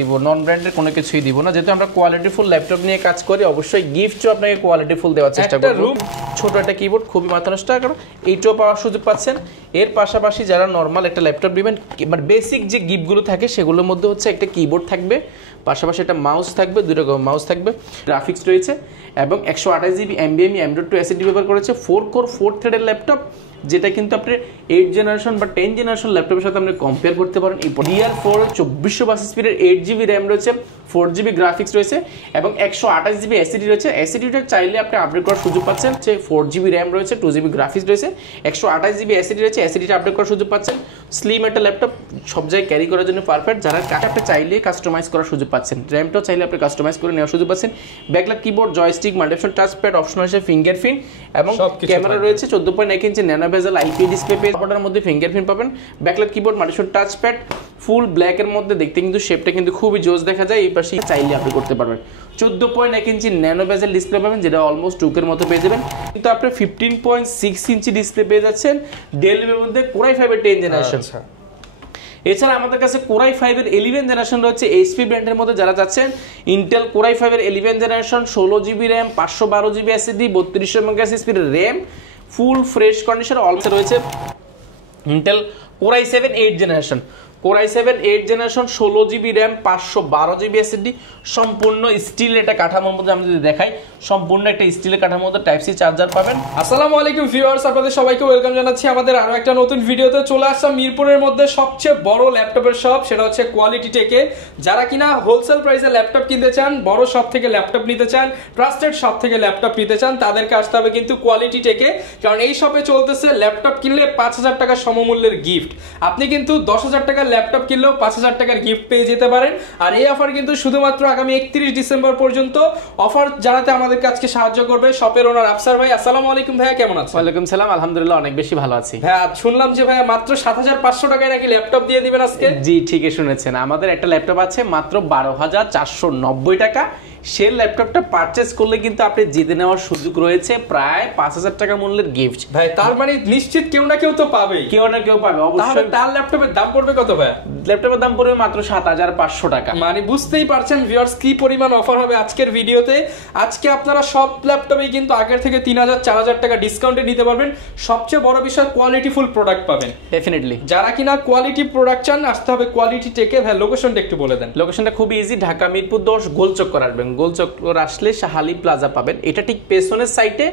দিব নন ব্র্যান্ডের কোনো কিছুই দিব না, যেহেতু আমরা কোয়ালিটি ফুল ল্যাপটপ নিয়ে কাজ করি। অবশ্যই গিফটও আপনাকে কোয়ালিটি ফুল দেওয়ার চেষ্টা করব। ছোট একটা কিবোর্ড খুবই মাত্র 9 টাকা, এইটাও পাওয়ার সুযোগ পাচ্ছেন। এর পাশাপাশি যারা নর্মাল একটা ল্যাপটপ নেবেন, মানে বেসিক যে গিফটগুলো থাকে সেগুলোর মধ্যে হচ্ছে একটা কিবোর্ড থাকবে, পাশাপাশি একটা মাউস থাকবে, 2টা মাউস থাকবে, গ্রাফিক্স রয়েছে এবং 128 জিবি NVMe M.2 SSD ব্যবহার করেছে। 4 কোর 4 থ্রেডের ল্যাপটপ, যেটা কিন্তু আপনি 8 জেনারেশন বা 10 জেনারেশন ল্যাপটপের সাথে আপনি কম্পেয়ার করতে পারেন। এই DDR4 2400 স্পিডের 8 জিবি র্যাম রয়েছে, 4 জিবি গ্রাফিক্স রয়েছে এবং 128 জিবি SSD রয়েছে। SSDটা চাইলে আপনি আপডেট করার সুযোগ পাচ্ছেন, যে 4 জিবি র্যাম রয়েছে, 2 জিবি গ্রাফিক্স রয়েছে, 128 জিবি SSD রয়েছে, SSDটা আপডেট করার সুযোগ পাচ্ছেন। স্লিম একটা ল্যাপটপ, সব জায়গায় ক্যারি করার জন্য পারফেক্ট। যারা আপনি চাইলে কাস্টমাইজ করার সুযোগ পাচ্ছেন, র্যামটাও চাইলে আপনি কাস্টমাইজ করে নেওয়ার সুযোগ পাচ্ছেন। Backlight keyboard, joystick, multifunction touchpad, optional হিসেবে ফিঙ্গারপ্রিন্ট এবং ক্যামেরা রয়েছে। 14.1 inch nano bezel IPS display page, বর্ডারের মধ্যে ফিঙ্গারপ্রিন্ট পাবেন। ব্যাকলাইট কিবোর্ড, মাল্টিফাংশন টাচপ্যাড, ফুল ব্ল্যাকের মধ্যে দেখতে কিন্তু শেপটা কিন্তু খুবই জোস দেখা যায়। এই পাশে চাইলে আপনি করতে পারবেন। 14.1 ইঞ্চি ন্যানো বেজেল ডিসপ্লে পাবেন, যেটা অলমোস্ট টুকের মতো পেয়ে যাবেন। কিন্তু আপনি 15.6 ইঞ্চি ডিসপ্লে পেয়ে যাচ্ছেন ডেলের মধ্যে, কোরাই 5 এর 10 জেনারেশন। এছাড়া আমাদের কাছে কোরাই 5 এর 11 জেনারেশন রয়েছে HP ব্র্যান্ডের মধ্যে। যারা চাচ্ছেন ইন্টেল কোরাই 5 এর 11 generation, 16 GB RAM, 512 GB SSD, 3200 mAh স্পিডের RAM, full fresh condition almost রয়েছে। Intel core i 7 8 generation, core i 7 8 generation, 16 GB RAM, 512 GB SSD, সম্পূর্ণ স্টিল একটা কাঠামোর মধ্যে। আমি যদি দেখাই, সম্পূর্ণ একটা স্টিলের কাঠামোর মধ্যে টাইপ সি চার্জার পাবেন। আসসালামু আলাইকুম ভিউয়ার্স, আপনাদের সবাইকে ওয়েলকাম জানাচ্ছি আমাদের আরো একটা নতুন ভিডিওতে। চলে আসলাম মিরপুরের মধ্যে সবচেয়ে বড় ল্যাপটপের শপ, সেটা হচ্ছে কোয়ালিটি টেকে। যারা কিনা হোলসেল প্রাইসে ল্যাপটপ কিনতে চান, বড় শপ থেকে ল্যাপটপ নিতে চান, ট্রাস্টেড শপ থেকে ল্যাপটপ নিতে চান, তাদেরকে আসতে হবে কিন্তু কোয়ালিটি টেকে। কারণ এই শপে চলতেছে ল্যাপটপ কিনলে 5000 টাকা সমমূল্যের গিফট। আপনি কিন্তু 10,000 টাকার ল্যাপটপ কিনলেও 5000 টাকার গিফট পেয়ে যেতে পারেন। আর এই অফার কিন্তু শুধুমাত্র আগামী 31 ডিসেম্বর পর্যন্ত অফার জানাতে আমাদের কাছে সাহায্য করবে শপের ওনার আফসার ভাই। আসসালামু আলাইকুম ভাইয়া, কেমন আছেন? ওয়ালাইকুম সালাম, আলহামদুলিল্লাহ অনেক বেশি ভালো আছি। ভাইয়া শুনলাম যে ভাইয়া মাত্র 7500 টাকায় নাকি ল্যাপটপ দিয়ে দিবেন আজকে। জি ঠিকই শুনেছেন, আমাদের একটা ল্যাপটপ আছে মাত্র 12,490 টাকা। সেই ল্যাপটপটা পারচেজ করলে কিন্তু আপনি জিতে নেওয়ার সুযোগ রয়েছে প্রায় 5000 টাকা মূল্যের গিফট। ভাই তার মানে নিশ্চিত কেউ না কেউ তো পাবে, কেউ না কেউ পাবে অবশ্যই। তার ল্যাপটপের দাম পড়বে কত ভাই? ল্যাপটপের দাম পড়বে মাত্র 7500 টাকা। মানে বুঝতেই পারছেন ভিউয়ার্স কি পরিমাণ অফার হবে আজকের ভিডিওতে। আজকে আপনারা সব ল্যাপটপেই কিন্তু আগের থেকে 3000 4000 টাকা ডিসকাউন্টে নিতে পারবেন। সবচেয়ে বড় বিষয় কোয়ালিটি ফুল প্রোডাক্ট পাবেন ডেফিনেটলি। যারা কিনা কোয়ালিটি প্রোডাক্ট চান, আসতে হবে কোয়ালিটি টেকে। ভাই লোকেশনটা একটু বলে দেন। লোকেশনটা খুবই ইজি, ঢাকা মিরপুর 10 গোলচক্কর আসবেন। গোলচক্কর আসলে শাহালি প্লাজা পাবেন। এটা ঠিক পেছনের সাইডে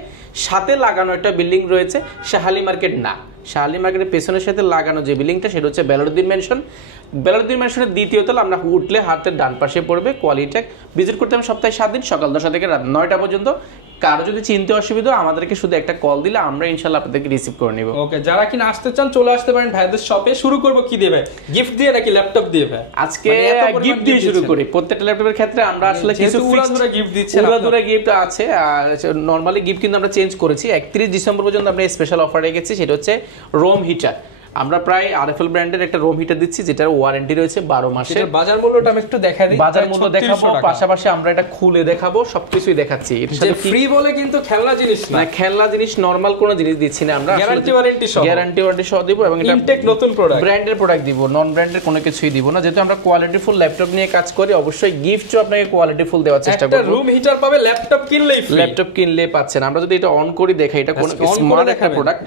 সাথে লাগানো একটা বিল্ডিং রয়েছে, শাহালি মার্কেট না, শাহালি মার্কেটের পেছনের সাথে লাগানো যে বিল্ডিংটা সেটা হচ্ছে বেলারুদ্দিন ম্যানশন। বেলারুদ্দিন ম্যানশনের দ্বিতীয় তলা, আমরা উঠলে হাতের ডান পাশে পড়বে কোয়ালিটি টেক। ভিজিট করতে হবে সপ্তাহে 7 দিন, সকাল 10টা থেকে রাত 9টা পর্যন্ত। কারো যদি চিনতে অসুবিধা, আমাদেরকে শুধু একটা কল দিলে আমরা ইনশাআল্লাহ আপনাদেরকে রিসিভ করে নিব। ওকে, যারা কিনা আসতে চান চলে আসতে পারেন ভাইদের শপে। শুরু করব কি দিয়ে ভাই? গিফট দিয়ে নাকি ল্যাপটপ দিয়ে ভাই? আজকে গিফট দিয়ে শুরু করি। প্রত্যেকটা ল্যাপটপের ক্ষেত্রে আমরা আসলে কিছু উড়াধুরা গিফট দিচ্ছেন। উড়াধুরা গিফট আছে, আর নরমালি গিফট কিন্তু আমরা চেঞ্জ করেছি। 31 ডিসেম্বর পর্যন্ত আমরা স্পেশাল অফার রেখেছি, সেটা হচ্ছে রোম হিটার। আমরা প্রায় RFL ব্র্যান্ডের একটা রোম হিটার দিচ্ছি, যেটার ওয়ারেন্টি রয়েছে 12 মাসের। বাজার মূল্যটা আমি একটু দেখাই দিই। বাজার মূল্য দেখাবো, পাশাপাশি আমরা এটা খুলে দেখাবো, সবকিছুই দেখাচ্ছি। এর সাথে ফ্রি বলে কিন্তু খেলনা জিনিস না, খেলনা জিনিস, নরমাল কোনো জিনিস দিচ্ছি না আমরা। গ্যারান্টি ওয়ারেন্টি সহ দিব এবং এটা ইনটেক নতুন প্রোডাক্ট, ব্র্যান্ডের প্রোডাক্ট দিব, নন ব্র্যান্ডের কোনো কিছুই দিব না। যেহেতু আমরা কোয়ালিটি ফুল ল্যাপটপ নিয়ে কাজ করি, অবশ্যই গিফটও আপনাকে কোয়ালিটি ফুল দেওয়ার চেষ্টা করব। একটা রুম হিটার পাবে ল্যাপটপ কিনলেই ফ্রি। ল্যাপটপ কিনলে পাচ্ছেন। আমরা যদি এটা অন করি দেখাই, এটা কোন স্মার্ট একটা প্রোডাক্ট।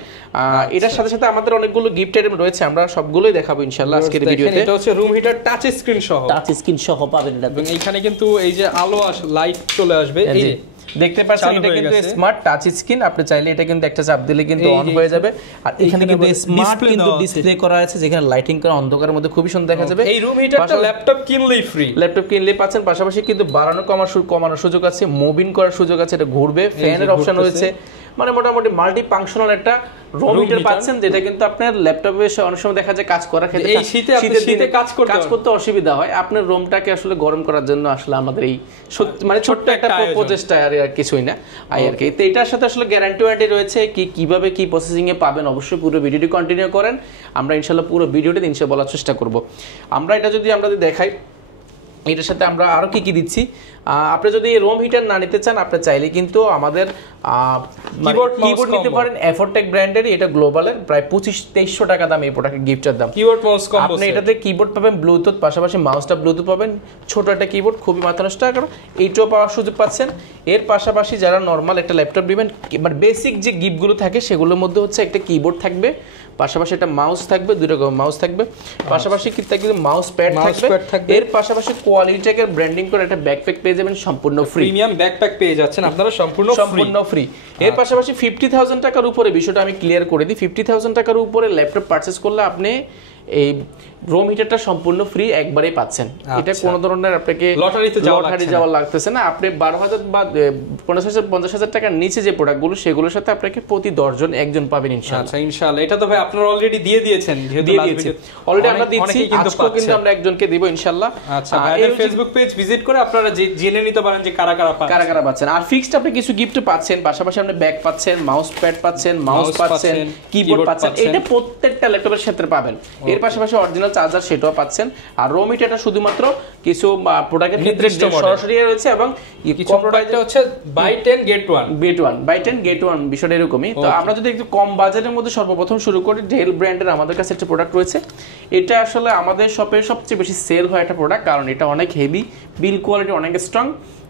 এটার সাথে সাথে আমাদের অনেকগুলো গিফট আইটেম রয়েছে, আমরা সবগুলোই দেখাবো ইনশাআল্লাহ আজকের ভিডিওতে। এটা হচ্ছে রুম হিটার টাচ স্ক্রিন সহ, টাচ স্ক্রিন সহ পাবেন এটা। এবং এইখানে কিন্তু এই যে আলো লাইট চলে আসবে, এই যে দেখতে পাচ্ছেন এটা কিন্তু স্মার্ট টাচ স্ক্রিন। আপনি চাইলে এটা কিন্তু একটা চাপ দিলে কিন্তু অন হয়ে যাবে। আর এখানে কিন্তু স্মার্ট কিন্তু ডিসপ্লে করা আছে, যেখানে লাইটিং করা, অন্ধকারের মধ্যে খুবই সুন্দর দেখা যাবে। এই রুম হিটারটা ল্যাপটপ কিনলেই ফ্রি, ল্যাপটপ কিনলেই পাচ্ছেন। পাশাপাশি কিন্তু বাড়ানো কমানোর সুযোগ আছে, মুভিং করার সুযোগ আছে, এটা ঘুরবে, ফ্যানের অপশন রয়েছে। মানে মোটামুটি মাল্টি ফাংশনাল একটা রুম হিটার পাচ্ছেন, যেটা কিন্তু আপনার ল্যাপটপে অনেক সময় দেখা যায় কাজ করার ক্ষেত্রে এই শীতে কাজ করতে অসুবিধা হয়। আপনার রুমটাকে আসলে গরম করার জন্য আসলে আমাদের এই মানে ছোট্ট একটা প্রচেষ্টা, আর কিছুই না আর কি। তো এটার সাথে আসলে গ্যারান্টি ওয়ারেন্টি রয়েছে। কিভাবে কি প্রসেসিং এ পাবেন, অবশ্যই পুরো ভিডিওটি কন্টিনিউ করেন। আমরা ইনশাআল্লাহ পুরো ভিডিওটি বলার চেষ্টা করব। আমরা যদি দেখাই, এটার সাথে আমরা আরো কি দিচ্ছি, আপনি যদি রোম হিটার না নিতে চান, আপনি চাইলে কিন্তু আমাদের কিবোর্ড নিতে পারেন। এফোরটেক ব্র্যান্ডেরই, এটা গ্লোবালের, প্রায় 2500-2300 টাকা দাম এই প্রোডাক্টের গিফটের দাম। কিবোর্ড মাউস কম্বো, আপনি এটাতে কিবোর্ড পাবেন ব্লুটুথ, পাশাপাশি মাউসটা ব্লুটুথ পাবেন, ছোট একটা কিবোর্ড, খুবই মাথা নষ্ট টাকা, এইটাও পাওয়ার সুযোগ পাচ্ছেন। এর পাশাপাশি যারা নর্মাল একটা ল্যাপটপ নেবেন, মানে বেসিক যে গিফটগুলো থাকে সেগুলোর মধ্যে হচ্ছে একটা কিবোর্ড থাকবে, পাশাপাশি একটা মাউস থাকবে, দুটো মাউস থাকবে, পাশাপাশি কি থাকবে মাউস প্যাড থাকবে। এর পাশাপাশি কোয়ালিটিটেকের ব্র্যান্ডিং করে একটা ব্যাকপ্যাক পেয়ে যাবেন সম্পূর্ণ ফ্রি, প্রিমিয়াম ব্যাকপ্যাক পেয়ে যাচ্ছেন আপনারা সম্পূর্ণ ফ্রি। এর পাশাপাশি 50,000 টাকার উপরে, বিষয়টা আমি ক্লিয়ার করে দিই, 50,000 টাকার উপরে ল্যাপটপ পারচেজ করলে আপনি এই রোম হিটারটা সম্পূর্ণ ফ্রি একবারেই পাচ্ছেন। এটা কোনো ধরনের আপনাকে লটারি যাওয়া লাগতেছে না। আপনি 12,000 বা 50,000 টাকার নিচে যে প্রোডাক্টগুলো সেগুলোর সাথে আপনাকে প্রতি 10 জন একজন পাবেন ইনশাআল্লাহ। আচ্ছা ইনশাআল্লাহ। এটা তো ভাই আপনারা অলরেডি দিয়ে দিয়েছেন, যেহেতু অলরেডি আমরা দিচ্ছি, আজকে কিন্তু আমরা একজনকে দিব ইনশাআল্লাহ। আচ্ছা, ভাইদের ফেসবুক পেজ ভিজিট করে আপনারা জেনে নিতে পারেন যে কারা কারা পাচ্ছেন। আর ফিক্সড আপনি কিছু গিফট পাচ্ছেন, পাশাপাশি আপনি ব্যাগ পাচ্ছেন, মাউস প্যাড পাচ্ছেন, মাউস পাচ্ছেন, কিবোর্ড পাচ্ছেন, এটা প্রত্যেকটা ল্যাপটপের সাথে পাবেন। এর পাশাপাশি অরিজিনাল চার্জার সেটাও পাচ্ছেন। আর রো মিট এটা শুধুমাত্র কিছু প্রোডাক্টের ক্ষেত্রে সরাসরি রয়েছে, এবং কিছু প্রোডাক্টে হচ্ছে বাই 10 গেট 1 বাই 10 গেট 1 বিষয়টা এরকমই। তো আমরা যদি একটু কম বাজেটের মধ্যে সর্বপ্রথম শুরু করি, ডেল ব্র্যান্ডের আমাদের কাছে একটা প্রোডাক্ট রয়েছে। এটা আসলে আমাদের শপে সবচেয়ে বেশি সেল হয় একটা প্রোডাক্ট, কারণ এটা অনেক হেভি, বিল কোয়ালিটি অনেক স্ট্রং।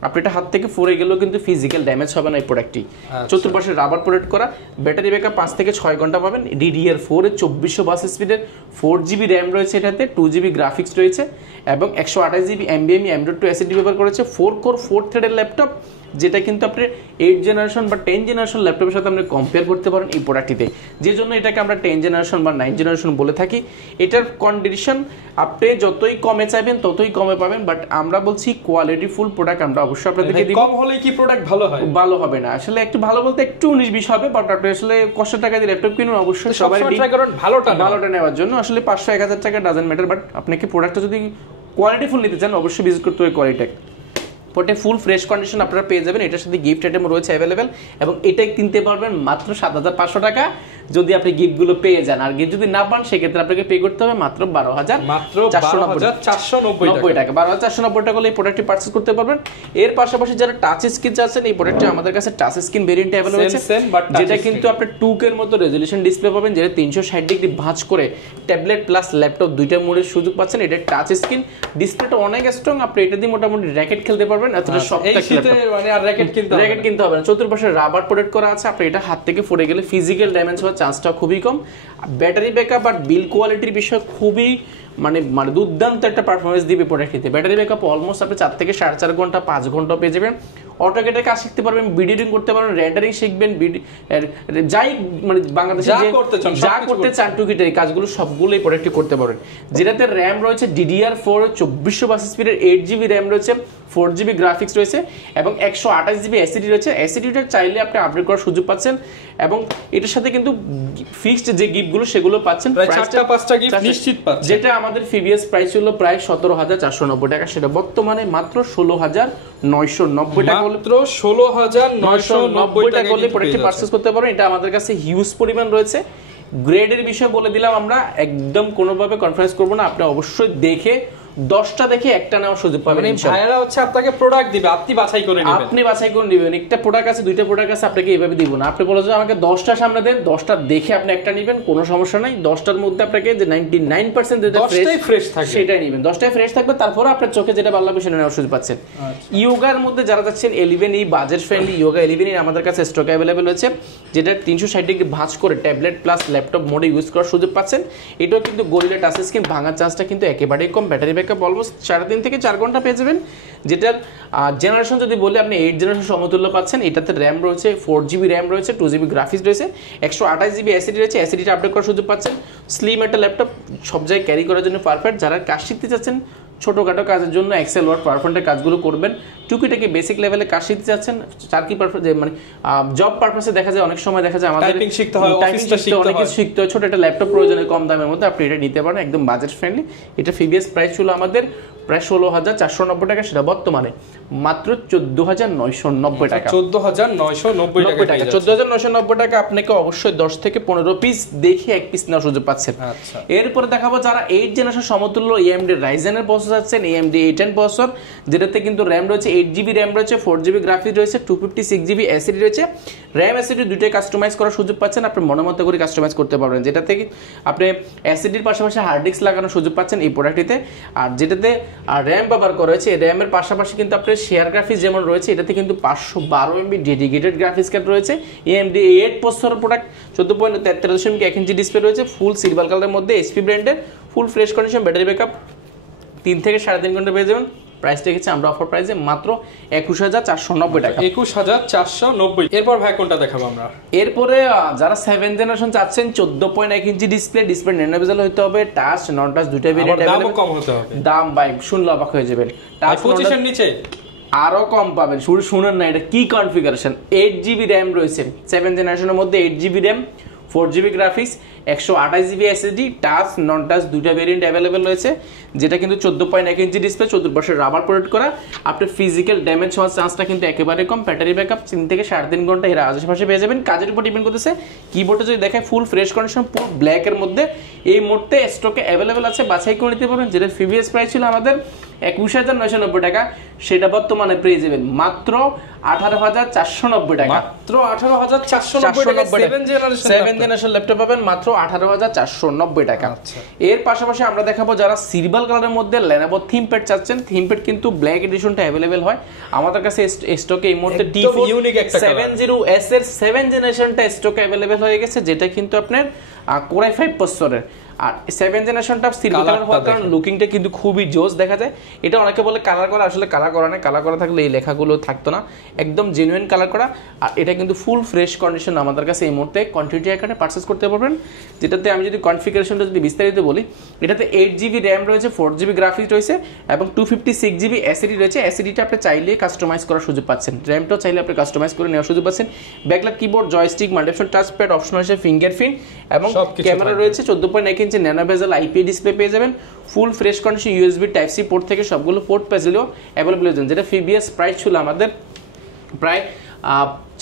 আপনি এটা হাত থেকে পড়ে গেলেও কিন্তু ফিজিক্যাল ড্যামেজ হবে না এই প্রোডাক্টটি। চতুর্পাশে রাবার প্রোটেক্ট করা, ব্যাটারি ব্যাকআপ 5 থেকে 6 ঘন্টা পাবেন। DDR4 এর 2400 স্পিডের 4GB র্যাম রয়েছে এটাতে, 2GB গ্রাফিক্স রয়েছে, এবং 128GB NVMe M.2 SSD ব্যবহার করেছে। 4 কোর 4 থ্রেডের ল্যাপটপ, যেটা কিন্তু আপনি 8 জেনারেশন বা 10 জেনারেশন ল্যাপটপের সাথে আপনি কম্পেয়ার করতে পারেন এই প্রোডাক্টটিতে, যে জন্য এটাকে আমরা 10 জেনারেশন বা 9 জেনারেশন বলে থাকি। এটার কন্ডিশন আপনি যতই কমে চাইবেন ততই কমে পাবেন, বাট আমরা বলছি কোয়ালিটি ফুল প্রোডাক্ট আমরা অবশ্যই আপনাদেরকে দিব। কম হলে কি প্রোডাক্ট ভালো হবে না, আসলে একটু ভালো বলতে একটু 19-20 হবে, বাট আপনি আসলে কষ্ট টাকা দিয়ে ল্যাপটপ কিনুন, অবশ্যই সবাই ট্রাই করুন ভালোটা নেওয়ার জন্য। আসলে 500-1000 টাকা ডাজন্ট ম্যাটার, বাট আপনাকে প্রোডাক্টটা যদি কোয়ালিটি ফুল নিতে চান অবশ্যই ভিজিট করতে হবে কোয়ালিটেক। প্রোডাক্ট ফুল ফ্রেশ কন্ডিশন আপনারা পেয়ে যাবেন, এটার সাথে গিফট আইটেম রয়েছে অ্যাভেলেবেল, এবং এটাই কিনতে পারবেন মাত্র 7,500 টাকা যদি আপনি গিফটগুলো পেয়ে যান। আর গিফট যদি না পান সেক্ষেত্রে আপনাকে পে করতে হবে মাত্র 12,490 টাকা। 12,490 টাকা হলে এই প্রোডাক্টটি পারচেজ করতে পারবেন। এর পাশাপাশি যারা টাচ স্ক্রিন চাচ্ছেন, এই প্রোডাক্টটি আমাদের কাছে টাচ স্ক্রিন ভেরিয়েন্টে অ্যাভেলেবল আছে, যেটা কিন্তু আপনি 2K এর মতো রেজোলিউশন ডিসপ্লে পাবেন, যেটা 360 ডিগ্রি ভাঁজ করে ট্যাবলেট প্লাস ল্যাপটপ দুইটা মোডের সুযোগ পাচ্ছেন। এটা টাচ স্ক্রিন, ডিসপ্লেটা অনেক স্ট্রং, আপনি এটা দিয়ে মোটামুটি র্যাকেট খেলতে পারবেন। র্যাকেট কিনতে হবে না। চতুর্পাশে রাবার প্রোটেক্ট করা আছে, আপনি এটা হাত থেকে পড়ে গেলে ফিজিক্যাল ড্যামেজ হওয়ার চান্সটা খুবই কম। ব্যাটারি ব্যাকআপ আর বিল কোয়ালিটির বিষয় খুবই মানে দুর্দান্ত একটা পারফরমেন্স দিবে প্রোডাক্টটিতে। ব্যাটারি ব্যাকআপ অলমোস্ট আপনি 4 থেকে 4.5 ঘন্টা 5 ঘন্টা পেয়ে যাবেন। অটোকেটের কাজ শিখতে পারবেন, ভিডিওডিং করতে পারবেন, রেন্ডারিং শিখবেন, যাই মানে বাংলাদেশে যা করতে চান টুকিটে এই কাজগুলো সবগুলোই প্রোডাক্টটি করতে পারবেন। যেটাতে র্যাম রয়েছে DDR4 2400 স্পিডের 8GB র্যাম রয়েছে, 4GB গ্রাফিক্স রয়েছে, এবং 128GB SSD রয়েছে। SSDটা চাইলে আপনি আপডেট করার সুযোগ পাচ্ছেন, এবং এটার সাথে কিন্তু ফিক্সড যে গিফটগুলো সেগুলো পাচ্ছেন, প্রাইসটা 5টা গিফট নিশ্চিত পাচ্ছেন। যেটা আমাদের প্রিভিয়াস প্রাইস ছিল প্রায় 17,490 টাকা, সেটা বর্তমানে মাত্র 16,990 টাকা, মাত্র 16,990 টাকা হলে প্রোডাক্টটি পারচেজ করতে পারেন। এটা আমাদের কাছে হিউজ পরিমাণ রয়েছে। গ্রেডের বিষয় বলে দিলাম, আমরা একদম কোনোভাবে কনফারেন্স করব না, আপনি অবশ্যই দেখে 10টা দেখে একটা নেওয়ার সুযোগ পাবেন। ভাইরা হচ্ছে আপনাকে প্রোডাক্ট দিবে, আপনি বাছাই করে নেবেন। একটা প্রোডাক্ট আছে, দুইটা প্রোডাক্ট আছে, আপনাকে এইভাবে দিব না। আপনি বলেন যে আমাকে 10টা সামনে দেন, 10টা দেখে আপনি একটা নেবেন, কোনো সমস্যা নাই। 10টার মধ্যে আপনাকে যে 99% ফ্রেশ থাকে সেটাই নেবেন, 10টাই ফ্রেশ থাকবে। তারপরে আপনার চোখে যেটা ভালো লাগবে সেটা নেওয়ার সুযোগ পাচ্ছেন। ইয়োগার মধ্যে যারা যাচ্ছেন 11 বাজেট ফ্রেন্ডলি ইয়োগা 11 আমাদের কাছে স্টক অ্যাভেলেবেল হচ্ছে, যেটা 360 ডিগ্রি ভাঁজ করে ট্যাবলেট প্লাস ল্যাপটপ মোডে ইউজ করার সুযোগ পাচ্ছেন। এটাও কিন্তু গরিলা টাচ স্ক্রিন, ভাঙার চান্সটা কিন্তু একেবারেই কম। ব্যাটারি ব্যাকআপ অলমোস্ট 3.5 থেকে 4 ঘন্টা পেয়ে যাবেন। যেটার জেনারেশন যদি বলি, আপনি 8 জেনারেশন সমতুল্য পাচ্ছেন। এটাতে র্যাম রয়েছে 4GB র্যাম রয়েছে, 2GB গ্রাফিক্স রয়েছে, 128GB SSD রয়েছে। SSDটা আপডেট করার সুযোগ পাচ্ছেন। স্লিম একটা ল্যাপটপ, সব জায়গায় ক্যারি করার জন্য পারফেক্ট। যারা কাজ শিখতে চাচ্ছেন, ছোটোখাটো কাজের জন্য এক্সেল ওয়ার্ড পারফরমেন্টের কাজগুলো করবেন, টুকিটাকি বেসিক লেভেলে কাজ শিখতে চাচ্ছেন, চাকরি পারপাস মানে জব পারপাসে দেখা যায়, অনেক সময় দেখা যায় আমাদের টাইপিং শিখতে হয়, অফিসটা অনেক কিছু শিখতে হয়, ছোট একটা ল্যাপটপ প্রয়োজনে কম দামের মধ্যে আপনি এটা নিতে পারেন, একদম বাজেট ফ্রেন্ডলি। এটা প্রিভিয়াস প্রাইস ছিল আমাদের প্রায় 16,490 টাকা, সেটা বর্তমানে মাত্র 14,990 টাকা। 14,990 টাকা। 14,990 টাকা আপনাকে অবশ্যই 10 থেকে 15 পিস দেখে এক পিস নেওয়ার সুযোগ পাচ্ছেন। আচ্ছা, এরপরে দেখাবো যারা 8 জেনারেশন সমতুল্য AMD Ryzen এর প্রসেসর আছেন, AMD A10 প্রসেসর, যেটাতে কিন্তু র্যাম রয়েছে 8GB র্যাম রয়েছে, 4GB গ্রাফিক্স রয়েছে, 256GB SSD রয়েছে। র্যাম SSD দুটোই কাস্টমাইজ করার সুযোগ পাচ্ছেন, আপনি মনের মতো করে কাস্টমাইজ করতে পারবেন, যেটা থেকে আপনি SSDর পাশাপাশি হার্ড ডিস্ক লাগানোর সুযোগ পাচ্ছেন এই প্রোডাক্টটিতে। আর যেটাতে র্যাম ব্যবহার করা হয়েছে, র্যামের পাশাপাশি কিন্তু আপনার শেয়ার গ্রাফিক্স যেমন রয়েছে, এটাতে কিন্তু 512 MB ডেডিকেটেড গ্রাফিক্স কার্ড রয়েছে। AMD A8 processor product, 14.13.1 inch display রয়েছে, ফুল সিলভার কালারের মধ্যে, HP ব্র্যান্ডের, ফুল ফ্রেশ কন্ডিশন, ব্যাটারি ব্যাকআপ 3 থেকে 3.5 ঘন্টা পেয়ে যাবেন। প্রাইস রেখেছি আমরা অফার প্রাইসে মাত্র 21,490 টাকা। 21,490। এরপর ভাই কোনটা দেখাবো আমরা? এরপরে যারা 7 জেনারেশন চাচ্ছেন, 14.1 ইঞ্চি ডিসপ্লে ন্যানো বেজেল হতে হবে, টাচ নন টাচ দুইটা ভেরিয়েন্ট দামও কম হতে হবে। দাম ভাই শুনলে অবাক হয়ে যাবেন, টাচ 25 এর নিচে আরো কম পাবেন। শুনুন না, এটা কি কনফিগারেশন, 8GB র্যাম রয়েছে 7 জেনারেশনের মধ্যে, 8GB RAM, 4GB graphics, 128GB SSD, touch নন টাচ দুইটা ভেরিয়েন্ট অ্যাভেলেবেল রয়েছে, যেটা কিন্তু 14.1 ইঞ্চি ডিসপ্লে, 14 রাবার প্রোটেক্ট করা। আপনার ফিজিক্যাল ড্যামেজ হওয়ার চান্সটা কিন্তু একেবারে কম। ব্যাটারি ব্যাকআপ 3 থেকে 3.5 ঘন্টা এর আশেপাশে পেয়ে যাবেন। কাজের উপর ডিপেন্ড করতেছে। কিবোর্ডে যদি দেখেন ফুল ফ্রেশ কন্ডিশন, পুরো ব্ল্যাকের মধ্যে এই মুহূর্তে স্টকে অ্যাভেলেবেল আছে, বাছাই করে নিতে পারবেন। যেটা প্রিভিয়াস প্রাইস ছিল আমাদের 21,990 টাকা, সেটা বর্তমানে পেয়ে যাবেন মাত্র 18,490 টাকা। মাত্র 18,490 টাকা 7 জেনারেশন ল্যাপটপ পাবেন মাত্র 18,490 টাকা। এর পাশাপাশি আমরা দেখাবো যারা সিলভার কালারের মধ্যে Lenovo ThinkPad চাচ্ছেন, ThinkPad কিন্তু ব্ল্যাক এডিশনটা অ্যাভেলেবেল হয় আমাদের কাছে স্টকে এই মুহূর্তে। ইউনিক একটা 70S এর 7 জেনারেশনটা স্টকে অ্যাভেলেবেল হয়ে গেছে, যেটা কিন্তু আপনার Core i5 প্রসেসরের। আর 7 জেনারেশনটা সিলভার কালার হওয়ার কারণে লুকিংটা কিন্তু খুবই জোস দেখা যায়। এটা অনেকে বলে কালার করা, আসলে কালার করা না, কালার করা থাকলে এই লেখাগুলো থাকতো না, একদম জেনুইন কালার করা। আর এটা কিন্তু ফুল ফ্রেশ কন্ডিশন আমাদের কাছে এই মুহূর্তে কোয়ান্টিটি আকারে পারচেজ করতে পারবেন। যেটাতে আমি যদি কনফিগারেশনটা যদি বিস্তারিত বলি, এটাতে 8GB র্যাম রয়েছে, 4GB গ্রাফিক্স রয়েছে এবং 256GB SSD রয়েছে। SSDটা আপনি চাইলে কাস্টমাইজ করার সুযোগ পাচ্ছেন, র্যামটাও চাইলে আপনি কাস্টমাইজ করে নেওয়ার সুযোগ পাচ্ছেন। Backlight keyboard, joystick, multifunction touchpad, option আছে ফিঙ্গারপ্রিন্ট এবং ক্যামেরা রয়েছে। 14.1 inch nano bezel IPS display পেয়ে যাবেন। ফুল fresh condition USB Type-C port থেকে সবগুলো পোর্ট পেজেও অ্যাভেলেবল হয়ে যান। যেটা প্রিভিয়াস প্রাইস ছিল আমাদের প্রায়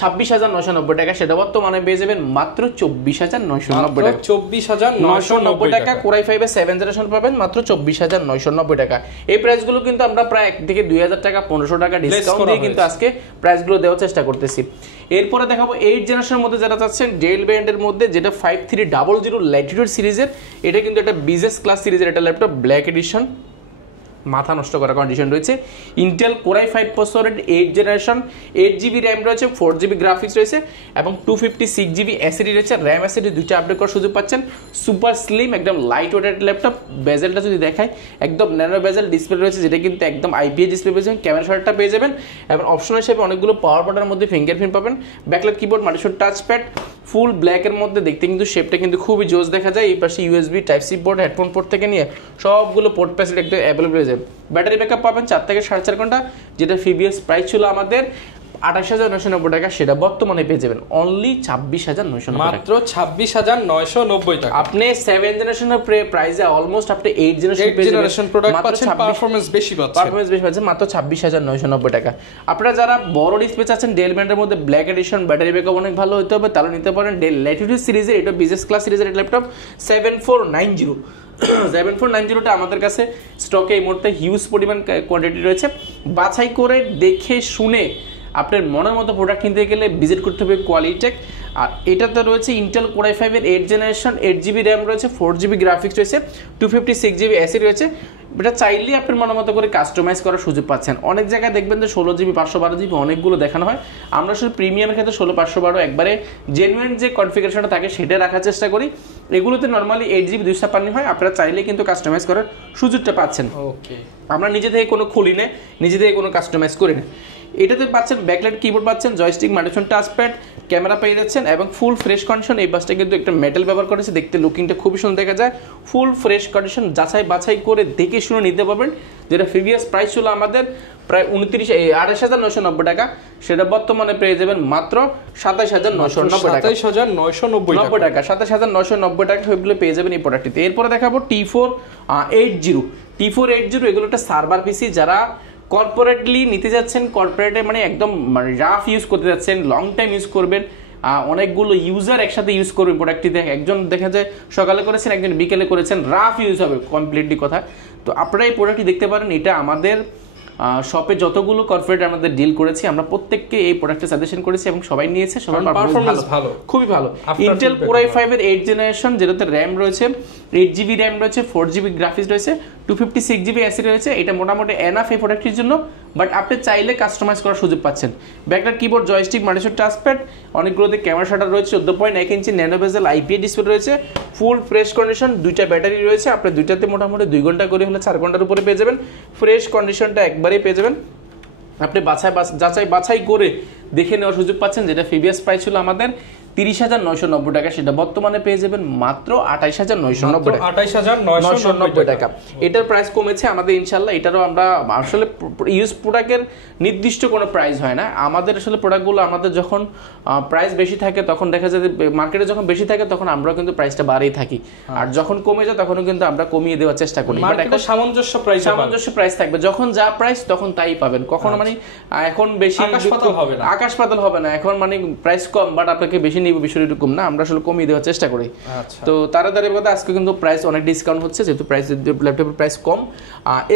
26,990 টাকা, সেটা বর্তমানে পেয়ে যাবেন মাত্র 24,990 টাকা। 24,990 টাকা। Core i5 এর 7 জেনারেশন পাবেন মাত্র 24,990 টাকা। এই প্রাইসগুলো কিন্তু আমরা প্রায় 1 থেকে 2,000 টাকা, 1,500 টাকা ডিসকাউন্ট দিয়ে কিন্তু আজকে প্রাইসগুলো দেওয়ার চেষ্টা করতেছি। এরপরে দেখাবো 8 জেনারেশনের মধ্যে যারা চাচ্ছেন, ডেল ব্র্যান্ডের মধ্যে, যেটা 5300 ল্যাটিটিউড সিরিজের। এটা কিন্তু একটা বিজনেস ক্লাস সিরিজের একটা ল্যাপটপ, ব্ল্যাক এডিশন, মাথা নষ্ট করা কন্ডিশন রয়েছে। ইন্টেল Core i5 প্রসেসরের 8 জেনারেশন, 8GB র্যাম রয়েছে, 4GB গ্রাফিক্স রয়েছে এবং 256GB SSD রয়েছে। র্যাম SSD দুইটা আপডেট করার সুযোগ পাচ্ছেন। সুপার স্লিম, একদম লাইট ওয়েটেড ল্যাপটপ। বেজেলটা যদি দেখায়, একদম ন্যানো বেজেল ডিসপ্লে রয়েছে, যেটা কিন্তু একদম IPS ডিসপ্লে পেয়ে যাবেন। ক্যামেরা শটটা পেয়ে যাবেন এবং অপশন হিসেবে অনেকগুলো পাওয়ার বাটনের মধ্যে ফিঙ্গারপ্রিন্ট পাবেন। ব্যাকলাইট কিবোর্ড, মাল্টিফাংশন টাচপ্যাড, ফুল ব্ল্যাকের মধ্যে, দেখতে কিন্তু শেপটা কিন্তু খুবই জোস দেখা যায়। এই পাশে USB Type-C port, headphone port থেকে নিয়ে সবগুলো পোর্ট ফ্যাসিলিটি একটা অ্যাভেলেবল হয়ে যাবে। ব্যাটারি ব্যাকআপ পাবেন 4 থেকে 4.5 ঘন্টা, যেটা প্রিভিয়াস প্রাইস ছিল আমাদের 28,990 টাকা, সেটা বর্তমানে পেয়ে যাবেন অনলি 26,990 টাকা। মাত্র 26,990 টাকা। আপনি 7 জেনারেশনের প্রাইসে অলমোস্ট আপনি 8 জেনারেশন প্রোডাক্ট পাচ্ছেন, পারফরম্যান্স বেশি পাচ্ছেন, মাত্র 26,990 টাকা। আপনারা যারা বড় ডিসপ্লে চাচ্ছেন, ডেল ব্র্যান্ডের মধ্যে ব্ল্যাক এডিশন, ব্যাটারি ব্যাকআপ অনেক ভালো হতে হবে, তাহলে নিতে পারেন ডেল ল্যাটিটিউড সিরিজের। এটা বিজনেস ক্লাস সিরিজের ল্যাপটপ 7490। 7490টা আমাদের কাছে স্টকে এই মুহূর্তে হিউজ পরিমাণ কোয়ান্টিটি রয়েছে। বাছাই করে দেখে শুনে আপনার মনের মতো প্রোডাক্ট কিনতে গেলে ভিজিট করতে হবে কোয়ালিটেক। আর এটাতে রয়েছে ইন্টেল Core i5 এর 8 জেনারেশন, 8GB র্যাম রয়েছে, 4GB গ্রাফিক্স রয়েছে, 256GB SSD রয়েছে। এটা চাইলেই আপনার মনের মতো করে কাস্টমাইজ করার সুযোগ পাচ্ছেন। অনেক জায়গায় দেখবেন যে 16GB, 512GB অনেকগুলো দেখানো হয়। আমরা শুধু প্রিমিয়ামের ক্ষেত্রে 16, 512 একবারে জেনুইন যে কনফিগারেশনটা থাকে সেটা রাখার চেষ্টা করি। এগুলোতে নর্মালি 8GB 256 হয়। আপনারা চাইলেই কিন্তু কাস্টমাইজ করার সুযোগটা পাচ্ছেন। ওকে, আমরা নিজে থেকে কোনো খুলি না, নিজে থেকে কোনো কাস্টমাইজ করি না। এটাতে পাচ্ছেন ব্যাকলাইট কিবোর্ড পাচ্ছেন, জয়স্টিক, মাল্টিফাংশন টাচপ্যাড, ক্যামেরা পেয়ে যাচ্ছেন এবং ফুল ফ্রেশ কন্ডিশন। এই বাসটা কিন্তু একটা মেটাল ব্যবহার করেছে, দেখতে লুকিংটা খুবই সুন্দর দেখা যায়। ফুল ফ্রেশ কন্ডিশন, যাচাই বাছাই করে দেখে শুনে নিতে পারবেন। যেটা প্রিভিয়াস প্রাইস ছিল আমাদের প্রায় 28,990 টাকা, সেটা বর্তমানে পেয়ে যাবেন মাত্র 27,990 টাকা। 27,990 টাকা 27,990 টাকা এগুলো পেয়ে যাবেন এই প্রোডাক্টটিতে। এরপরে দেখাবো T480 এগুলো একটা সার্ভার পিসি, যারা কর্পোরেটলি নিতে যাচ্ছেন, কর্পোরেটে মানে একদম রাফ ইউজ করতে যাচ্ছেন, লং টাইম ইউজ করবেন, অনেকগুলো ইউজার একসাথে ইউজ করবেন প্রোডাক্টটিতে, একজন দেখা যায় সকালে করেছেন একজন বিকেলে করেছেন, রাফ ইউজ হবে কমপ্লিটলি কথা। তো আপনারা এই প্রোডাক্টটি দেখতে পারেন, এটা আমাদের শপে যতগুলো কর্পোরেট আমাদের ডিল করেছি আমরা প্রত্যেককে এই প্রোডাক্টে সাজেশন করেছি এবং সবাই নিয়েছে, সবার পারফরম্যান্স ভালো, খুবই ভালো। ইন্টেল কোর i5 এর 8th জেনারেশন, যেটাতে র্যাম রয়েছে 8GB র্যাম রয়েছে, 4GB গ্রাফিক্স রয়েছে, 256GB এসএসডি রয়েছে। এটা মোটামুটি এনাফ এই প্রোডাক্টের জন্য, বাট আপনি চাইলে কাস্টমাইজ করার সুযোগ পাচ্ছেন। Backlight keyboard, joystick, multitouch touchpad, অনেকগুলোতে ক্যামেরা শাটার রয়েছে, 14.1 inch nano bezel IPS display রয়েছে, ফুল ফ্রেশ কন্ডিশন, দুইটা ব্যাটারি রয়েছে। আপনি দুইটাতে মোটামুটি 2 ঘন্টা করে হলে 4 ঘন্টার উপরে পেয়ে যাবেন, ফ্রেশ কন্ডিশনটা একবারেই পেয়ে যাবেন। আপনি যাচাই বাছাই করে দেখে নেওয়ার সুযোগ পাচ্ছেন। যেটা প্রিভিয়াস প্রাইস ছিল আমাদের 30,990 টাকা, সেটা বর্তমানে পেয়ে যাবেন মাত্র 28,990 টাকা। এটার প্রাইস কমেছে আমাদের ইনশাল্লাহ। এটারও আমরা আসলে ইউজ প্রোডাক্টের নির্দিষ্ট কোনো প্রাইস হয় না আমাদের, আসলে প্রোডাক্টগুলো আমাদের যখন প্রাইস বেশি থাকে তখন দেখা যায় মার্কেটে যখন বেশি থাকে তখন আমরা কিন্তু প্রাইসটা বাড়িয়ে থাকি, আর যখন কমে যায় তখনও কিন্তু আমরা কমিয়ে দেওয়ার চেষ্টা করি। সামঞ্জস্য প্রাইস থাকবে, যখন যা প্রাইস তখন তাই পাবেন। কখনো মানে এখন বেশি আকাশ পাতাল হবে না, এখন মানে প্রাইস কম বাট আপনাকে বেশি নিব বিষয়টা এরকম না, আমরা আসলে কমিয়ে দেওয়ার চেষ্টা করি। তো তাড়াতাড়ি কথা আজকে কিন্তু প্রাইস অনেক ডিসকাউন্ট হচ্ছে, যেহেতু প্রাইস ল্যাপটপের প্রাইস কম।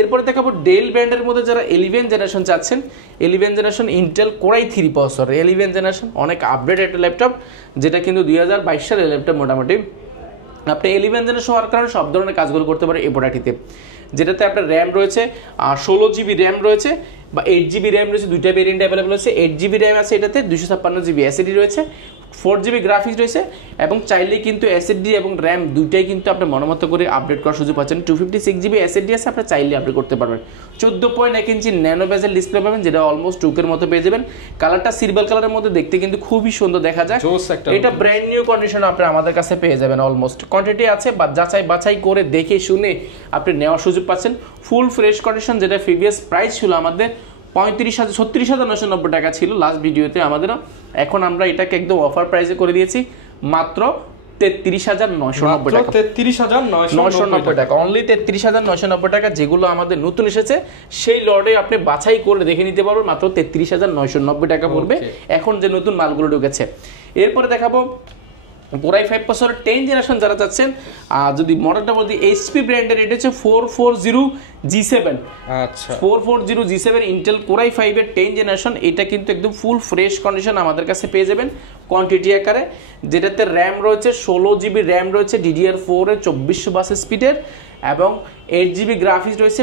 এরপরে দেখাবো ডেল ব্র্যান্ডের মধ্যে যারা 11 জেনারেশন চাচ্ছেন, 11 generation Intel core i3 processor, 11 generation অনেক আপডেট একটা ল্যাপটপ, যেটা কিন্তু 2022 সালের ল্যাপটপ। মোটামুটি আপনি 11 জেনারেশন হওয়ার কারণে সব ধরনের কাজগুলো করতে পারেন এই প্রোডাক্টটিতে, যেটাতে আপনার র্যাম রয়েছে 16GB র্যাম রয়েছে বা 8GB র্যাম রয়েছে, দুইটা ভেরিয়েন্ট অ্যাভেলেবল আছে। 8GB র্যাম আছে এটাতে, 256GB এসএসডি রয়েছে, 4GB গ্রাফিক্স রয়েছে, এবং চাইলেই কিন্তু এসএসডি এবং র্যাম দুইটাই কিন্তু আপনি মনোমত করে আপডেট করার সুযোগ পাচ্ছেন। 256GB এসএসডি আছে, আপনি চাইলে আপডেট করতে পারবেন। 14.1 ইঞ্চি ন্যানো বেজেল ডিসপ্লে পাবেন, যেটা অলমোস্ট টুকের মতো পেয়ে যাবেন। কালারটা সিলভার কালারের মধ্যে দেখতে কিন্তু খুবই সুন্দর দেখা যায়। এটা ব্র্যান্ড নিউ কন্ডিশন আপনি আমাদের কাছে পেয়ে যাবেন। অলমোস্ট কোয়ান্টিটি আছে, বা যাচাই বাছাই করে দেখে শুনে আপনি নেওয়ার সুযোগ পাচ্ছেন। ফুল ফ্রেশ কন্ডিশন, যেটা প্রিভিয়াস প্রাইস ছিল আমাদের 36,990 টাকা ছিল লাস্ট ভিডিওতে আমাদের, এখন আমরা এটাকে একদম অফার প্রাইসে করে দিয়েছি মাত্র 33,990 টাকা। 33,990 টাকা, অনলি 33,990 টাকা। যেগুলো আমাদের নতুন এসেছে সেই লটে আপনি বাছাই করে দেখে নিতে পারবেন, মাত্র 33,990 টাকা পড়বে এখন যে নতুন মালগুলো ঢুকেছে। এরপরে দেখাবো কোর i5 প্রসেসর 10 জেনারেশন যারা চাচ্ছেন, যদি মডেলটা বলতে এইচপি ব্র্যান্ডের, এটা হচ্ছে 440G7। আচ্ছা, 440G7 ইন্টেল কোর i5 এর 10 জেনারেশন। এটা কিন্তু একদম ফুল ফ্রেশ কন্ডিশন আমাদের কাছে পেয়ে যাবেন কোয়ান্টিটি আকারে, যেটাতে র্যাম রয়েছে 16GB র্যাম রয়েছে DDR4 এর 2400 বাস স্পিডের, এবং 8GB গ্রাফিক্স রয়েছে,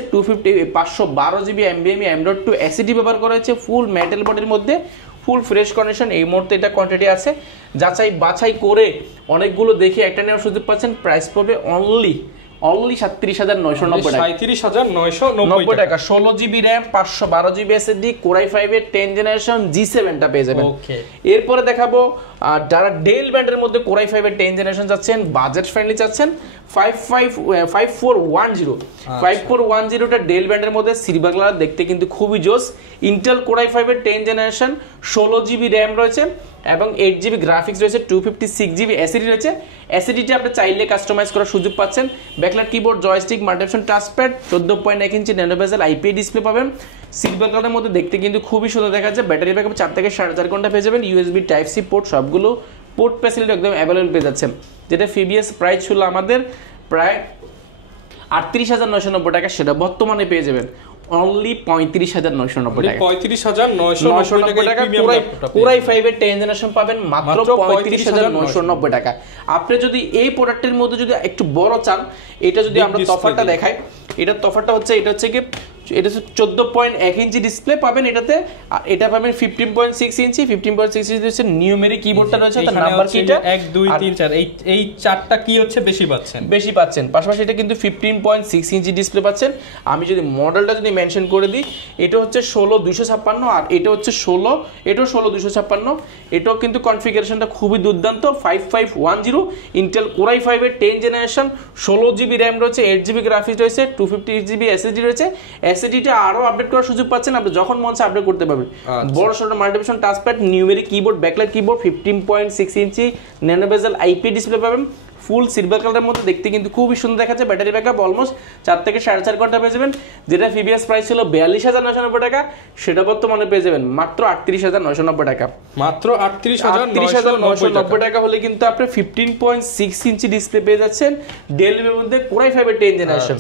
512GB NVMe M.2 এসএসডি ব্যবহার করা হয়েছে, ফুল মেটাল বডির মধ্যে, ফুল ফ্রেশ কন্ডিশন। এই মুহূর্তে এটা কোয়ান্টিটি আছে, যাচাই বাছাই করে অনেকগুলো দেখে একটা নেওয়ার সুযোগ পাচ্ছেন। প্রাইস পড়বে অনলি 37,990 টাকা, 37,990 টাকা। 16GB RAM, 512GB SSD, core i5 এর 10 জেনারেশন G7টা পেয়ে যাবেন। এরপরে দেখাবো যারা ডেল ব্র্যান্ডের মধ্যে কোর i5 এর 10 জেনারেশন চাচ্ছেন, বাজেট ফ্রেন্ডলি চাচ্ছেন, 5410টা ডেল ব্র্যান্ডের মধ্যে সিলভার কালার, দেখতে কিন্তু খুবই জোস। ইন্টেল কোর i5 এর 10 জেনারেশন, 16GB র্যাম রয়েছে এবং 8GB গ্রাফিক্স রয়েছে, 256GB এসএসডি রয়েছে। এসএসডিটা আপনি চাইলে কাস্টমাইজ করার সুযোগ পাচ্ছেন। Backlight keyboard, joystick, multifunction touchpad, 14.1 inch nano bezel IPS display পাবেন, সিলভার কালারের মধ্যে দেখতে কিন্তু খুবই সুন্দর দেখা যায়। ব্যাটারি ব্যাকআপ 4 থেকে 4.5 ঘন্টা পেয়ে যাবেন। USB টাইপ-C পোর্ট, সবগুলো পোর্ট ফ্যাসিলিটি একদম অ্যাভেলেবল পেয়ে যাচ্ছেন। যেটা প্রিভিয়াস প্রাইস ছিল আমাদের প্রায় 38,990 টাকা, সেটা বর্তমানে পেয়ে যাবেন অনলি 35,990 টাকা। 35,990 টাকা কোর i5 এর 10 জেনারেশন পাবেন মাত্র 35,990 টাকা। আপনি যদি এই প্রোডাক্টের মধ্যে যদি একটু বড় চান, এটা যদি আমরা তফাৎটা দেখাই, এটার তফাৎটা হচ্ছে, এটা হচ্ছে কি, এটা হচ্ছে 14.1 ইঞ্চি ডিসপ্লে পাবেন এটাতে, আর এটা পাবেন 15.6 ইঞ্চি। 15.6 ইঞ্চি হচ্ছে নিউমেরিক কিবোর্ডটা রয়েছে, তার নাম্বার কিটা 1 2 3 4, এই চারটা কি হচ্ছে বেশি পাচ্ছেন। পাশাপাশি এটা কিন্তু 15.6 ইঞ্চি ডিসপ্লে পাচ্ছেন। আমি যদি মডেলটা যদি মেনশন করে দিই, এটা হচ্ছে 16256, আর এটা হচ্ছে 16, এটাও 16256। এটাও কিন্তু কনফিগারেশনটা খুবই দুর্দান্ত। 5510 ইন্টেল কোর i5 এর 10 জেনারেশন, 16GB র্যাম রয়েছে, 8GB গ্রাফিক্স রয়েছে, 256GB এসএসডি রয়েছে। এসএসডিটা আরো আপডেট করার সুযোগ পাচ্ছেন, আপনি যখন মন চায় আপডেট করতে পারবেন। বড় সরো multifunction touchpad, numeric keyboard, backlight keyboard, 15.6 ইঞ্চি ন্যানো বেজেল আইপি ডিসপ্লে পাবেন, ফুল সিলভার কালারের মধ্যে দেখতে কিন্তু খুবই সুন্দর দেখাচ্ছে। ব্যাটারি ব্যাকআপ অলমোস্ট 4 থেকে 4.5 ঘন্টা পেয়ে যাবেন। যেটা প্রিভিয়াস প্রাইস ছিল 42,990 টাকা, সেটা বর্তমানে পেয়ে যাবেন মাত্র 38,990 টাকা। মাত্র 38,990 টাকা হলে কিন্তু আপনি 15.6 ইঞ্চি ডিসপ্লে পেয়ে যাচ্ছেন ডেলের মধ্যে কোরাই 5 এর 10 জেনারেশন।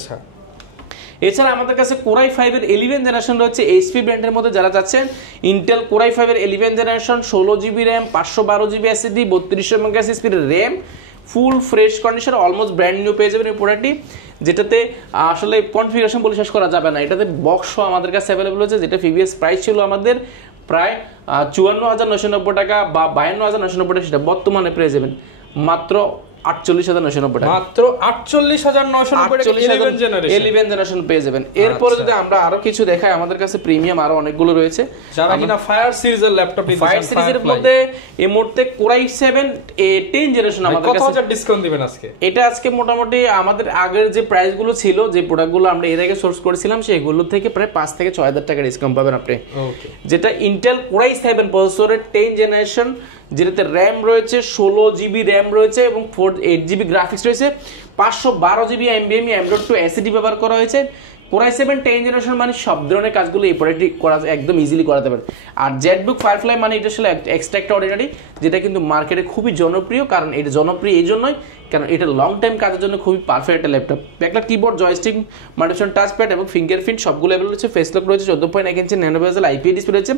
এছাড়া আমাদের কাছে কোরাই 5 এর 11 জেনারেশন রয়েছে এইচপি ব্র্যান্ডের মধ্যে। যারা যাচ্ছেন ইন্টেল কোরাই 5 এর 11 generation, 16 GB RAM, 512 GB SSD, 3200 megahertz স্পিডের RAM, full fresh condition, almost brand new পেয়ে যাবেন এই প্রোডাক্টটি, যেটাতে আসলে কনফিগারেশন বলে শেষ করা যাবে না। এটাতে বক্স আমাদের কাছে অ্যাভেলেবল হচ্ছে, যেটা প্রিভিয়াস প্রাইস ছিল আমাদের প্রায় 54,990 টাকা বা 52,990 টাকা, সেটা বর্তমানে পেয়ে যাবেন মাত্র 48,990 টাকা। মাত্র 48,990 টাকা 11 জেনারেশন পেয়ে যাবেন। এরপরে যদি আমরা আরো কিছু দেখাই, আমাদের কাছে প্রিমিয়াম আরো অনেকগুলো রয়েছে। যারা কিনা ফায়ার সিরিজের ল্যাপটপ নিতে চান, ফায়ার সিরিজের মধ্যে এই মুহূর্তে কোরাই 7 10 জেনারেশন আমাদের কাছে। কত হাজার ডিসকাউন্ট দিবেন আজকে? এটা আজকে মোটামুটি আমাদের আগের যে প্রাইস গুলো ছিল, যে প্রোডাক্টগুলো আমরা এর আগে সোর্স করেছিলাম, সেগুলো থেকে প্রায় 5 থেকে 6,000 টাকা ডিসকাউন্ট পাবেন আপনি। ওকে, যেটা ইন্টেল কোরাই 7 প্রসেসরের 10 জেনারেশন, যেটাতে র্যাম রয়েছে, 16 জিবি র্যাম রয়েছে এবং 8 জিবি গ্রাফিক্স রয়েছে, 512 জিবি এমবিএম M.2 এসএসডি ব্যবহার করা হয়েছে। কোরাই 7 10 জেনারেশন মানে সব ধরনের কাজগুলো এই প্রোডাক্টটি করা একদম ইজিলি করাতে পারে। আর জেটবুক ফায়ারফ্লাই মানে এটা আসলে এক্সট্রা একটা অর্ডিনারি, যেটা কিন্তু মার্কেটে খুবই জনপ্রিয়। কারণ এটা জনপ্রিয় এই জন্যই কারণ এটা লং টাইম কাজের জন্য খুবই পারফেক্ট একটা laptop. Backlight keyboard, joystick, multifunction touchpad এবং ফিঙ্গারপ্রিন্ট সবগুলো অ্যাভেলেবল রয়েছে। ফেস লক রয়েছে, 14.1 ইঞ্চি ন্যানো বেজেল আইপি ডিসপ্লে রয়েছে,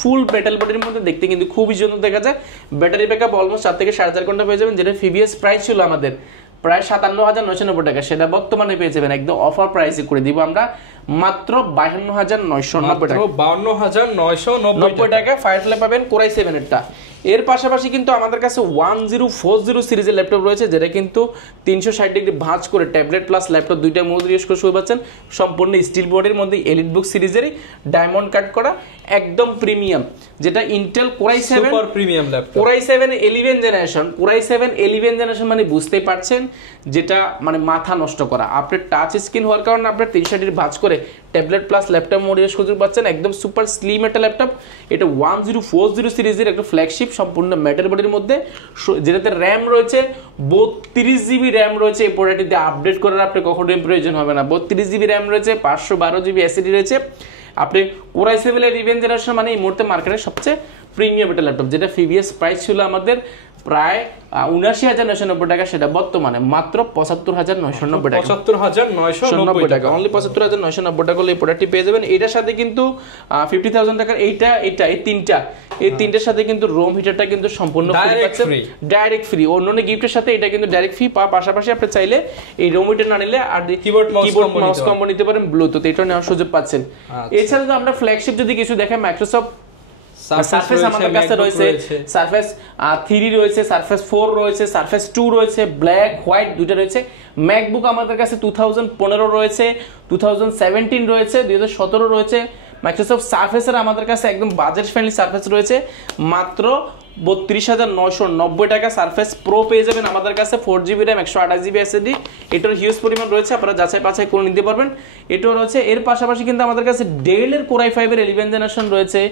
ফুল মেটাল বডির মধ্যে দেখতে কিন্তু খুবই সুন্দর দেখা যায়। ব্যাটারি ব্যাকআপ অলমোস্ট 4 থেকে 4.5 ঘন্টা পেয়ে যাবেন, যেটা প্রিভিয়াস প্রাইস ছিল আমাদের প্রায় 57,990 টাকা, সেটা বর্তমানে পেয়ে যাবেন একদম অফার প্রাইসে করে দিব আমরা মাত্র 52,990 টাকা। 52,990 টাকা ফায়ারফ্লাই পাবেন কোরাই 7 এরটা। এর পাশাপাশি কিন্তু আমাদের কাছে 1040 সিরিজের ল্যাপটপ রয়েছে, যেটা কিন্তু 360 ডিগ্রি ভাঁজ করে ট্যাবলেট প্লাস ল্যাপটপ দুইটা মোড ইউজ করে শুয়ে পাচ্ছেন। সম্পূর্ণ স্টিল বডির মধ্যে এলিট বুক সিরিজেরই ডায়মন্ড কাট করা একদম প্রিমিয়াম, যেটা Intel core i 7 super premium laptop. Core i 7 11 generation, core i 7 11 generation মানে বুঝতেই পারছেন যেটা মানে মাথা নষ্ট করা। আপনার টাচ স্ক্রিন হওয়ার কারণে আপনার 360 ডিগ্রি ভাঁজ করে tablet plus laptop mode use সুযোগ পাচ্ছেন। একদম সুপার স্লিম একটা ল্যাপটপ। এটা 1040 সিরিজের একটা ফ্ল্যাগশিপ, সম্পূর্ণ মেটাল বডির মধ্যে, যেটাতে র্যাম রয়েছে 32 জিবি র্যাম রয়েছে। এই প্রোডাক্টটিতে আপডেট করার আপনার কখনোই প্রয়োজন হবে না। 32 জিবি র্যাম রয়েছে, 512 জিবি এসএসডি রয়েছে। আপনি কোরাই 7 11 জেনারেশন মানে এই মুহূর্তে মার্কেটের সবচেয়ে প্রিমিয়াম একটা ল্যাপটপ, যেটা প্রিভিয়াস প্রাইস ছিল আমাদের প্রায় 79,990 টাকা, সেটা বর্তমানে মাত্র 75,990 টাকা। 75,990 টাকা, অনলি 75,990 টাকা হলে এই প্রোডাক্টটি পেয়ে যাবেন। এটার সাথে কিন্তু 50,000 টাকার এই তিনটার সাথে কিন্তু রোম হিটারটা কিন্তু সম্পূর্ণ ডাইরেক্ট ফ্রি। অন্য গিফটের সাথে এটা কিন্তু ডাইরেক্ট ফ্রি পাওয়ার পাশাপাশি আপনি চাইলে এই রোম হিটার না নিলে আর কিবোর্ড মাউস কম্বো নিতে পারেন, ব্লুটুথ এটা নেওয়ার সুযোগ পাচ্ছেন। এছাড়া তো আমরা ফ্ল্যাগশিপ যদি কিছু দেখাই, মাইক্রোসফট সারফেস আমাদের কাছে রয়েছে, সারফেস 3 রয়েছে, সারফেস 4 রয়েছে, সারফেস 2 রয়েছে, ব্ল্যাক হোয়াইট দুটো রয়েছে। ম্যাকবুক আমাদের কাছে 2015 রয়েছে, 2017 রয়েছে, 2017 রয়েছে। মাইক্রোসফট সারফেসের আমাদের কাছে একদম বাজেট ফ্রেন্ডলি সারফেস রয়েছে মাত্র 32,990 টাকা। সারফেস প্রো পেয়ে যাবেন আমাদের কাছে 4 জিবি র্যাম, 128 জিবি এসএসডি। এটার হিউজ পরিমাণ রয়েছে, আপনারা যাচাই বাছাই করে নিতে পারবেন। এটাও রয়েছে। এর পাশাপাশি কিন্তু আমাদের কাছে ডেলের কোরাই 5 এর 11 জেনারেশন রয়েছে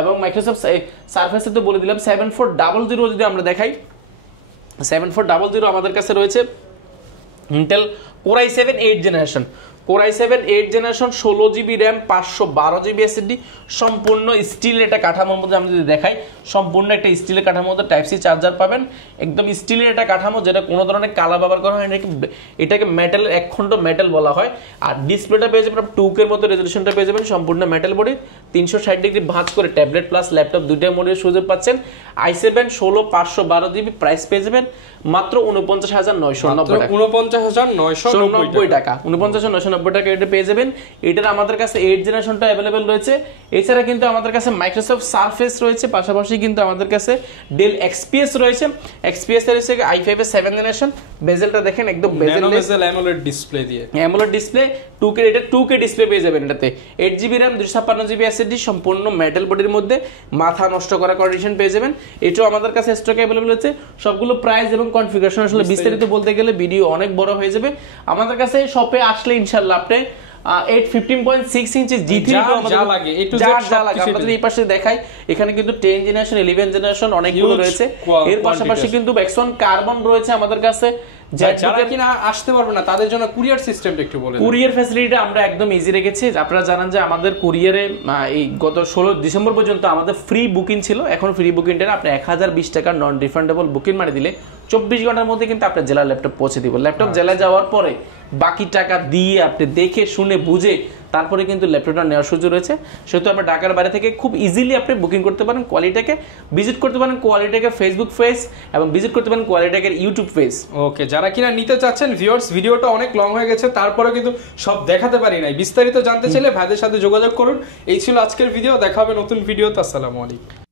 এবং মাইক্রোসফট সারফেসে তো বলে দিলাম। 7400 যদি আমরা দেখাই, 7400 আমাদের কাছে রয়েছে Intel core i 7 8 generation, core i 7 8 generation, 16 GB RAM, 512 GB SSD, সম্পূর্ণ স্টিলের একটা কাঠামোর মধ্যে আমরা যদি দেখাই, সম্পূর্ণ একটা স্টিলের কাঠামোর মধ্যে টাইপ সি চার্জার পাবেন। একদম স্টিলের একটা কাঠামো, যেটা কোনো ধরনের কালা ব্যবহার করা হয় না, এটাকে মেটালের এক খণ্ড মেটাল বলা হয়। আর ডিসপ্লেটা পেয়ে যাবেন 2K এর মতো রেজলিউশনটা পেয়ে যাবেন, সম্পূর্ণ মেটাল বডি, 360 ডিগ্রি ভাঁজ করে ট্যাবলেট প্লাস ল্যাপটপ দুইটা মোডের সুযোগ পাচ্ছেন। i7 16 512 জিবি, প্রাইস পেয়ে যাবেন মাত্র 49,990 টাকা। 49,990 টাকা, 49,990 টাকা এটা পেয়ে যাবেন। এটার আমাদের কাছে 8 জেনারেশনটা অ্যাভেলেবেল রয়েছে। এছাড়া কিন্তু আমাদের কাছে মাইক্রোসফট সারফেস রয়েছে, পাশাপাশি কিন্তু আমাদের কাছে ডেল এক্সপিএস রয়েছে। এক্সপিএস এর হচ্ছে i5 এর 7 জেনারেশন। বেজেলটা দেখেন একদম বেজেললেস অ্যামোলেড ডিসপ্লে দিয়ে, অ্যামোলেড ডিসপ্লে 2K, এটা 2K ডিসপ্লে পেয়ে যাবেন এটাতে। 8 জিবি র্যাম, 256 জিবি এসএসডি, সম্পূর্ণ মেটাল বডির মধ্যে, মাথা নষ্ট করা কন্ডিশন পেয়ে যাবেন। এটাও আমাদের কাছে স্টক অ্যাভেলেবল আছে। সবগুলো প্রাইস এবং কনফিগারেশন আসলে বিস্তারিত বলতে গেলে ভিডিও অনেক বড় হয়ে যাবে। আমাদের কাছে শপে আসলে ইনশাআল্লাহ আপনি 15.6 ইঞ্চি G3 যা লাগে একটু যা লাগে আপনাদের এই পাশে দেখাই, এখানে কিন্তু 10 জেনারেশন 11 জেনারেশন অনেকগুলো রয়েছে। এর পাশাপাশি কিন্তু Bexon কার্বন রয়েছে আমাদের কাছে। যারা কিনা আসতে পারবে না তাদের জন্য কুরিয়ার সিস্টেমটা একটু বলেন। কুরিয়ার ফ্যাসিলিটিটা আমরা একদম ইজি রেখেছি। আপনারা জানেন যে আমাদের কুরিয়ারে এই গত 16 ডিসেম্বর পর্যন্ত আমাদের ফ্রি বুকিং ছিল। এখন ফ্রি বুকিংটা আপনি 1020 টাকা নন রিফান্ডেবল বুকিং মানে দিলে 24 ঘন্টার মধ্যে কিন্তু আপনার জেলার ল্যাপটপ পৌঁছে দিব। ল্যাপটপ জেলায় যাওয়ার পরে বাকি টাকা দিয়ে আপনি দেখে শুনে বুঝে তারপরে কিন্তু ল্যাপটপটা নেওয়ার সুযোগ রয়েছে। সেহেতু আপনি ঢাকার বাইরে থেকে খুব ইজিলি আপনি বুকিং করতে পারেন। কোয়ালিটিকে ভিজিট করতে পারেন, কোয়ালিটিকে ফেসবুক পেজ, এবং ভিজিট করতে পারেন কোয়ালিটিকে ইউটিউব পেজ। ওকে, যারা কিনা নিতে চাচ্ছেন ভিউয়ার্স, ভিডিওটা অনেক লং হয়ে গেছে, তারপরে কিন্তু সব দেখাতে পারি নাই। বিস্তারিত জানতে চাইলে ভাইদের সাথে যোগাযোগ করুন। এই ছিল আজকের ভিডিও, দেখা হবে নতুন ভিডিওতে। আসসালামু আলাইকুম।